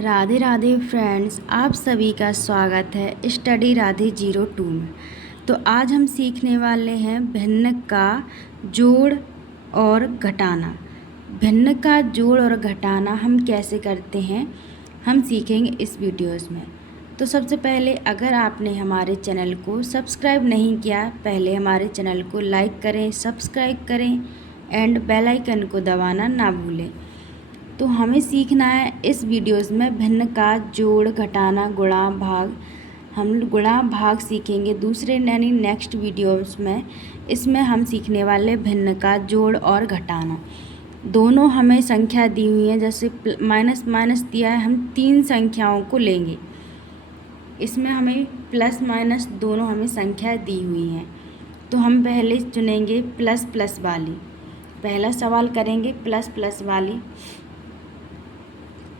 Radhe Radhe friends, आप सभी का स्वागत है स्टडी राधे 02 में। तो आज हम सीखने वाले हैं भिन्न का जोड़ और घटाना। भिन्न का जोड़ और घटाना हम कैसे करते हैं हम सीखेंगे इस वीडियोस में। तो सबसे पहले अगर आपने हमारे चैनल को सब्सक्राइब नहीं किया, पहले हमारे चैनल को लाइक करें, सब्सक्राइब करें एंड बेल आइकन को दबाना ना भूलें। तो हमें सीखना है इस वीडियोस में भिन्न का जोड़ घटाना गुणा भाग। हम गुणा भाग सीखेंगे दूसरे यानी नेक्स्ट वीडियोस में। इसमें हम सीखने वाले भिन्न का जोड़ और घटाना। दोनों हमें संख्या दी हुई है, जैसे माइनस माइनस दिया है, हम 3 संख्याओं को लेंगे। इसमें हमें प्लस माइनस दोनों हमें संख्या दी हुई हैं। तो हम पहले चुनेंगे प्लस प्लस वाली। पहला सवाल करेंगे प्लस प्लस वाली।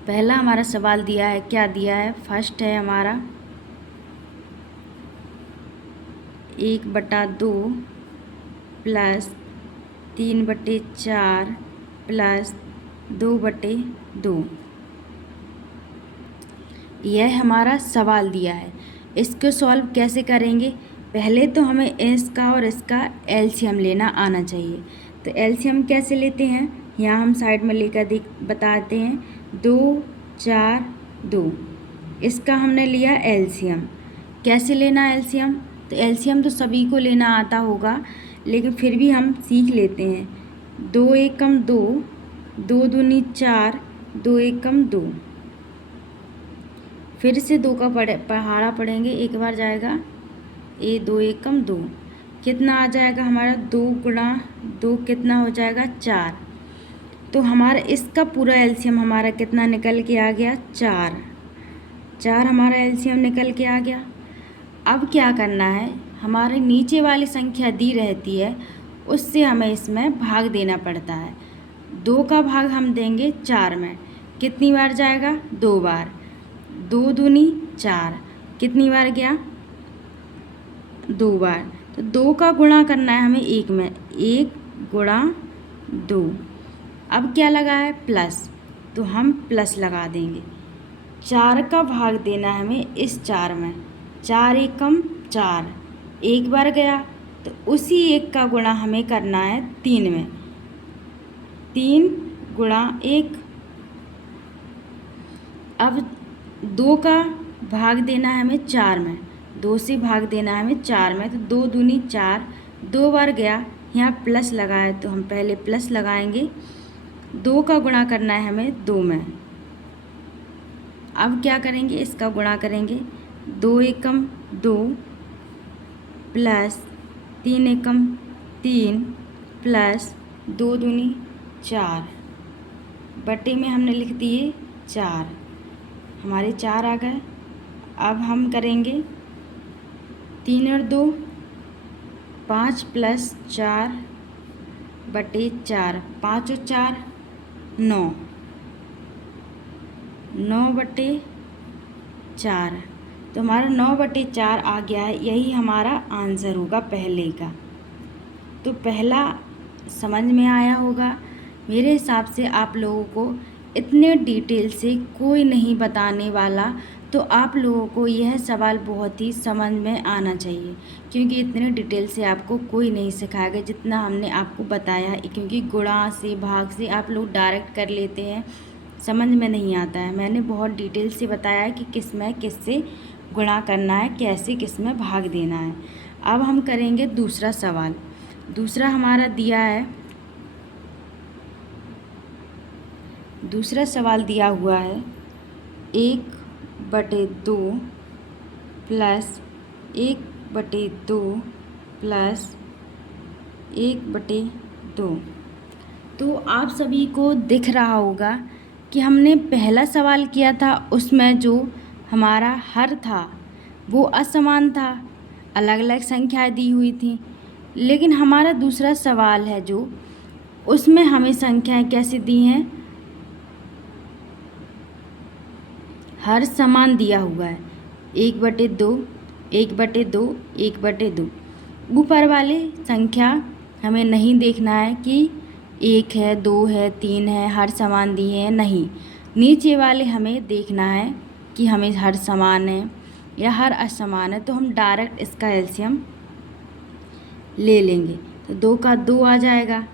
पहला हमारा सवाल दिया है, क्या दिया है? फर्स्ट है हमारा 1/2 प्लस 3/4 प्लस 2/2। यह हमारा सवाल दिया है। इसको सॉल्व कैसे करेंगे? पहले तो हमें इसका और इसका एलसीएम लेना आना चाहिए। तो एलसीएम कैसे लेते हैं यहाँ हम साइड में लेकर बताते हैं। 2 4 2, इसका हमने लिया एलसीएम। कैसे लेना एलसीएम? तो एलसीएम तो सभी को लेना आता होगा, लेकिन फिर भी हम सीख लेते हैं। 2 एकम 2, 2 दूनी 4, 2 एकम 2। फिर से 2 का पहाड़ा पढ़ेंगे, एक बार जाएगा 2 एकम 2। कितना आ जाएगा हमारा? 2 गुणा 2 कितना हो जाएगा? 4। तो हमारा इसका पूरा एलसीएम हमारा कितना निकल के आ गया? 4 हमारा एलसीएम निकल के आ गया। अब क्या करना है, हमारे नीचे वाली संख्या दी रहती है, उससे हमें इसमें भाग देना पड़ता है। 2 का भाग हम देंगे 4 में। कितनी बार जाएगा? 2 बार। 2 दूनी 4, कितनी बार गया? 2 बार। तो 2 का गुणा करना है हमें 1 में। 1 गुणा 2। अब क्या लगा है? प्लस, तो हम प्लस लगा देंगे। 4 का भाग देना है हमें इस 4 में। 4 एकम 4, एक बार गया, तो उसी 1 का गुणा हमें करना है 3 में। 3 गुणा 1। अब 2 का भाग देना है हमें 4 में। 2 से भाग देना है हमें 4 में, तो 2 दूनी 4, 2 बार गया, यहाँ प्लस लगा है तो हम पहले प्लस लगाएंगे। 2 का गुणा करना है हमें 2 में। अब क्या करेंगे? इसका गुणा करेंगे। 2 एकम 2 प्लस 3 एकम 3 प्लस 2 दूनी 4, बटे में हमने लिख दिए 4। हमारे 4 आ गए। अब हम करेंगे 3 और 2 5 प्लस 4 बटे 4, 5 और 4 9, 9/4। तो हमारा 9/4 आ गया है। यही हमारा आंसर होगा पहले का। तो पहला समझ में आया होगा। मेरे हिसाब से आप लोगों को इतने डिटेल से कोई नहीं बताने वाला, तो आप लोगों को यह सवाल बहुत ही समझ में आना चाहिए, क्योंकि इतने डिटेल से आपको कोई नहीं सिखाएगा जितना हमने आपको बताया है। क्योंकि गुणा से भाग से आप लोग डायरेक्ट कर लेते हैं, समझ में नहीं आता है। मैंने बहुत डिटेल से बताया है कि किस में किससे गुणा करना है, कैसे किस में भाग देना है। अब हम करेंगे दूसरा सवाल। दूसरा हमारा दिया है, दूसरा सवाल दिया हुआ है 1/2 प्लस 1/2 प्लस 1/2। तो आप सभी को दिख रहा होगा कि हमने पहला सवाल किया था, उसमें जो हमारा हर था वो असमान था, अलग अलग संख्याएं दी हुई थी। लेकिन हमारा दूसरा सवाल है जो, उसमें हमें संख्याएं कैसे दी हैं? हर समान दिया हुआ है। 1/2 1/2 1/2। ऊपर वाले संख्या हमें नहीं देखना है कि 1 है, 2 है, 3 है, हर समान दिए हैं, नहीं। नीचे वाले हमें देखना है कि हमें हर समान है या हर असमान है, तो हम डायरेक्ट इसका एलसीएम ले लेंगे। तो 2 का 2 आ जाएगा।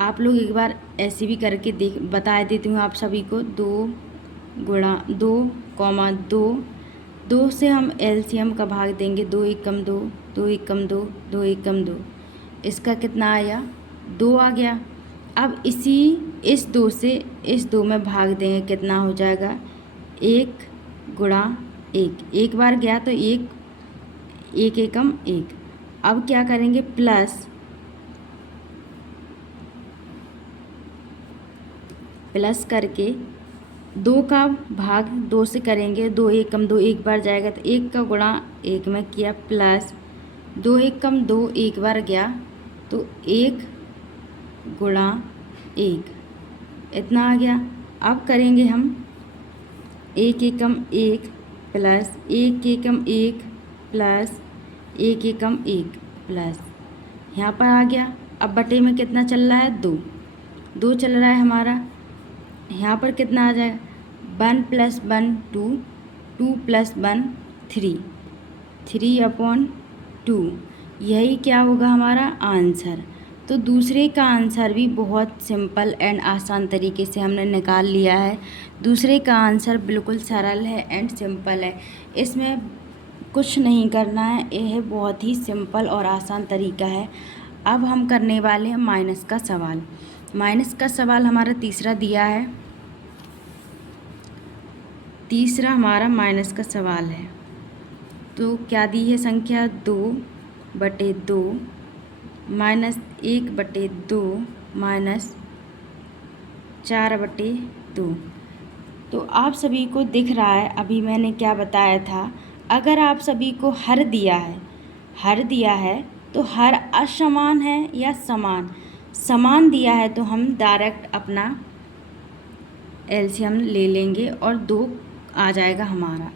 आप लोग एक बार ऐसे भी करके बता देती हूँ आप सभी को। 2 गुणा 2 कॉमा 2, 2 से हम एलसीएम का भाग देंगे। 2 एकम 2, 2 एकम 2, 2 एकम 2, इसका कितना आया? 2 आ गया। अब इस 2 से इस 2 में भाग देंगे, कितना हो जाएगा? 1 गुणा 1, एक बार गया तो 1, 1 एकम 1। अब क्या करेंगे? प्लस करके 2 का भाग 2 से करेंगे। 2 एकम 2, एक बार जाएगा तो 1 का गुणा 1 में किया, प्लस 2 एकम 2, एक बार गया तो 1 गुणा 1, इतना आ गया। अब करेंगे हम 1 एकम 1 प्लस 1 एकम 1 प्लस 1 एकम 1 प्लस, यहाँ पर आ गया। अब बटे में कितना चल रहा है? 2, 2 चल रहा है हमारा। यहाँ पर कितना आ जाएगा? 1 + 1 2, 2 + 1 3, 3/2। यही क्या होगा हमारा आंसर। तो दूसरे का आंसर भी बहुत सिंपल एंड आसान तरीके से हमने निकाल लिया है। दूसरे का आंसर बिल्कुल सरल है एंड सिंपल है, इसमें कुछ नहीं करना है। यह बहुत ही सिंपल और आसान तरीका है। अब हम करने वाले हैं माइनस का सवाल। माइनस का सवाल हमारा तीसरा दिया है। तीसरा हमारा माइनस का सवाल है। तो क्या दी है संख्या? 2/2 माइनस 1/2 माइनस 4/2। तो आप सभी को दिख रहा है, अभी मैंने क्या बताया था। अगर आप सभी को हर दिया है तो हर असमान है या समान दिया है तो हम डायरेक्ट अपना एलसीएम ले लेंगे और 2 आ जाएगा हमारा,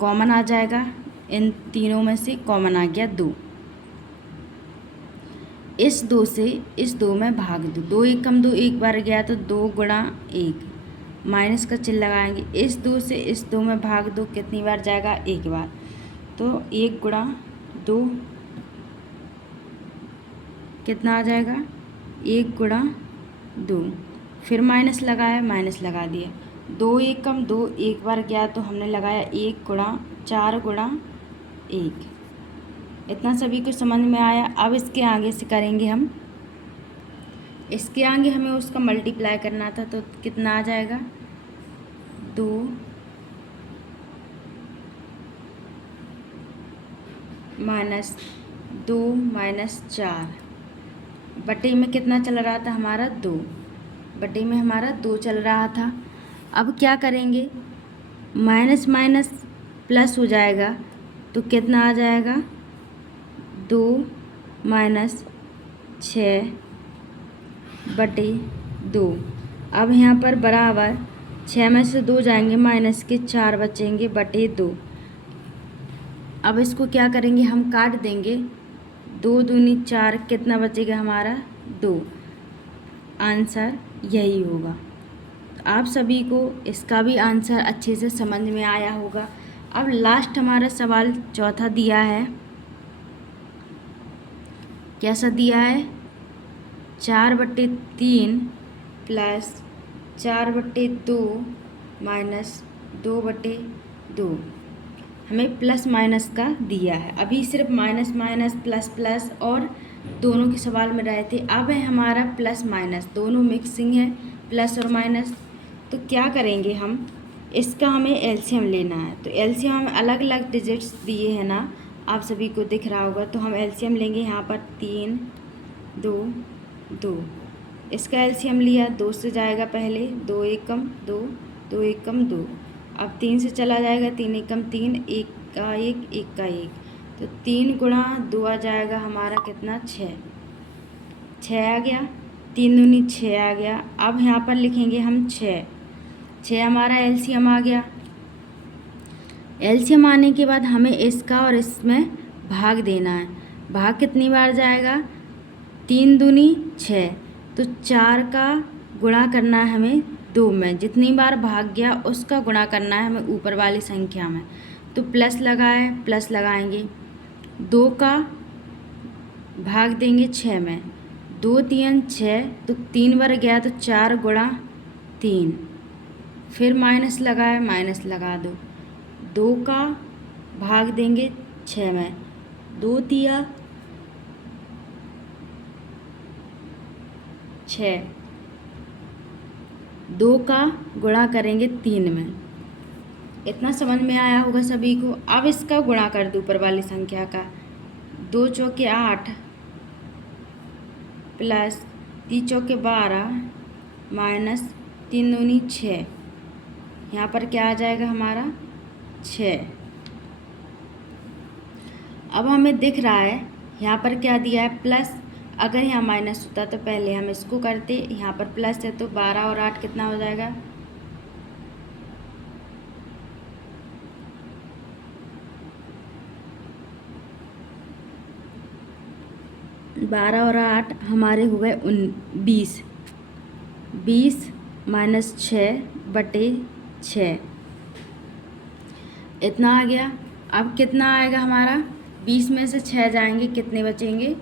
कॉमन आ जाएगा। इन तीनों में से कॉमन आ गया 2। इस 2 से इस 2 में भाग दो। 2 एकम 2, एक बार गया तो 2 गुणा 1, माइनस का चिन्ह लगाएंगे। इस 2 से इस 2 में भाग दो, कितनी बार जाएगा? एक बार। तो 1 गुणा 2 कितना आ जाएगा? 1 गुणा 2, फिर माइनस लगाया, माइनस लगा दिया। 2 एकम 2, एक बार गया तो हमने लगाया 1 गुणा 4 गुणा 1। इतना सभी को समझ में आया। अब इसके आगे से करेंगे हम, इसके आगे हमें उसका मल्टीप्लाई करना था, तो कितना आ जाएगा? 2 माइनस 2 माइनस 4 बटे में कितना चल रहा था हमारा? 2 बटे में हमारा 2 चल रहा था। अब क्या करेंगे? माइनस माइनस प्लस हो जाएगा तो कितना आ जाएगा? 2 माइनस 6/2। अब यहाँ पर बराबर 6 में से 2 जाएंगे, माइनस के 4 बचेंगे बटे 2। अब इसको क्या करेंगे? हम काट देंगे। 2 दूनी 4, कितना बचेगा हमारा? 2। आंसर यही होगा। आप सभी को इसका भी आंसर अच्छे से समझ में आया होगा। अब लास्ट हमारा सवाल चौथा दिया है। कैसा दिया है? 4/3 प्लस 4/2 माइनस 2/2। हमें प्लस माइनस का दिया है। अभी सिर्फ माइनस माइनस प्लस प्लस और दोनों के सवाल में रहे थे। अब है हमारा प्लस माइनस, दोनों मिक्सिंग है, प्लस और माइनस। तो क्या करेंगे हम? इसका हमें एलसीएम लेना है। तो एलसीएम हमें अलग अलग डिजिट्स दिए हैं ना, आप सभी को दिख रहा होगा। तो हम एलसीएम लेंगे यहाँ पर 3 2 2। इसका एलसीएम लिया, 2 से जाएगा पहले, 2 एकम 2, 2 एकम 2। अब 3 से चला जाएगा, 3 एकम 3, 1 का 1, 1 का 1। तो 3 गुणा 2 आ जाएगा हमारा कितना? 6 आ गया। 3 दूनी 6 आ गया। अब यहाँ पर लिखेंगे हम 6 हमारा एलसीएम आ गया। एलसीएम आने के बाद हमें इसका और इसमें भाग देना है। भाग कितनी बार जाएगा? 3 दूनी 6, तो 4 का गुणा करना है हमें 2 में जितनी बार भाग गया उसका गुणा करना है हमें ऊपर वाली संख्या में। तो प्लस लगाए, प्लस लगाएंगे, 2 का भाग देंगे 6 में, 2 3 6, तो 3 बार गया तो 4 गुणा 3, फिर माइनस लगाए, माइनस लगा दो, 2 का भाग देंगे 6 में, 2 तिया 6, 2 का गुणा करेंगे 3 में। इतना समझ में आया होगा सभी को। अब इसका गुणा कर दो ऊपर वाली संख्या का, 2 चौके 8 प्लस 3 चौके 12 माइनस 3 दूनी 6, यहाँ पर क्या आ जाएगा हमारा 6। अब हमें दिख रहा है यहाँ पर क्या दिया है प्लस, अगर यहाँ माइनस होता तो पहले हम इसको करते, यहाँ पर प्लस है तो 12 और 8 कितना हो जाएगा 12 और 8 हमारे हो गए 20, 20 माइनस 6/6 इतना आ गया। अब कितना आएगा हमारा, 20 में से 6 जाएंगे, कितने बचेंगे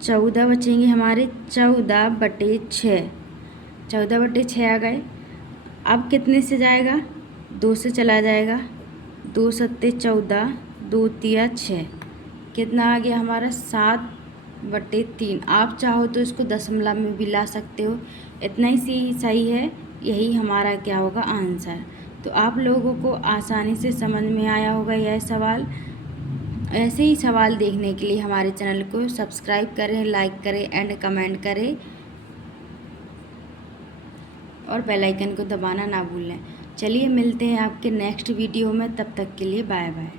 14 बचेंगे हमारे, 14/6, 14/6 आ गए। अब कितने से जाएगा, 2 से चला जाएगा, 2 सत्ते 14, 2 तिया 6, कितना आ गया हमारा 7/3। आप चाहो तो इसको दशमलव में भी ला सकते हो, इतना ही सही है, यही हमारा क्या होगा आंसर। तो आप लोगों को आसानी से समझ में आया होगा यह सवाल। ऐसे ही सवाल देखने के लिए हमारे चैनल को सब्सक्राइब करें, लाइक करें एंड कमेंट करें और बेल आइकन को दबाना ना भूलें। चलिए मिलते हैं आपके नेक्स्ट वीडियो में, तब तक के लिए बाय बाय।